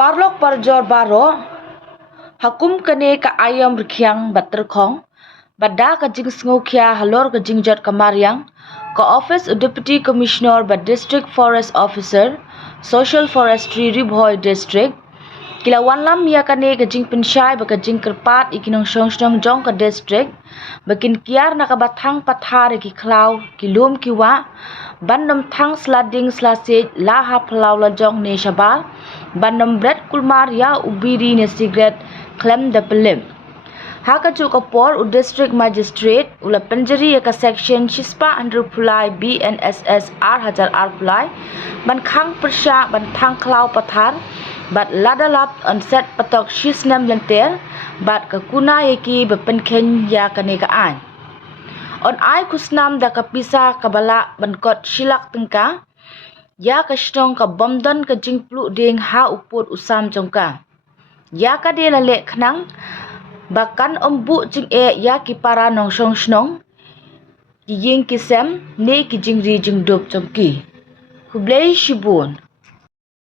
Parlok parjor baro hakum kane ka ayam rikhyang baterkhong bada ka jing sngokhya halor ka jingjot kamaryang ka office of deputy commissioner ba district forest officer social forestry ribhoi district kilawan lam ya kane ka jing pensyai ba ka jing kerpat ikinong song jong ka district bakin kiar na ka bathang pathar ki Khlaw kilum kiwa bandom thang slading slase la ha Khlaw la jong ne shabal bandom bread kulmar ya ubiri ne cigarette klem da pelim haka chu ka por u district magistrate ula penjari ka section chispa under pulai BNSS R1000 R pulai ban khang persha ban thang Khlaw pathar bat ladalap on set patok Shisnem lenter bat ka Kuna yaki bepenkhen ya kane ka an on ai kusnam da ka pisa kabala ban kot shilak tengka ya ka shtong ka bomdon ka jingplu ding ha uput usam jongka ya ka de la le khnang bakan ombu jing e ya ki para nong song snong ki ying ki sem ne ki jingri jingdop jongki hublei shibun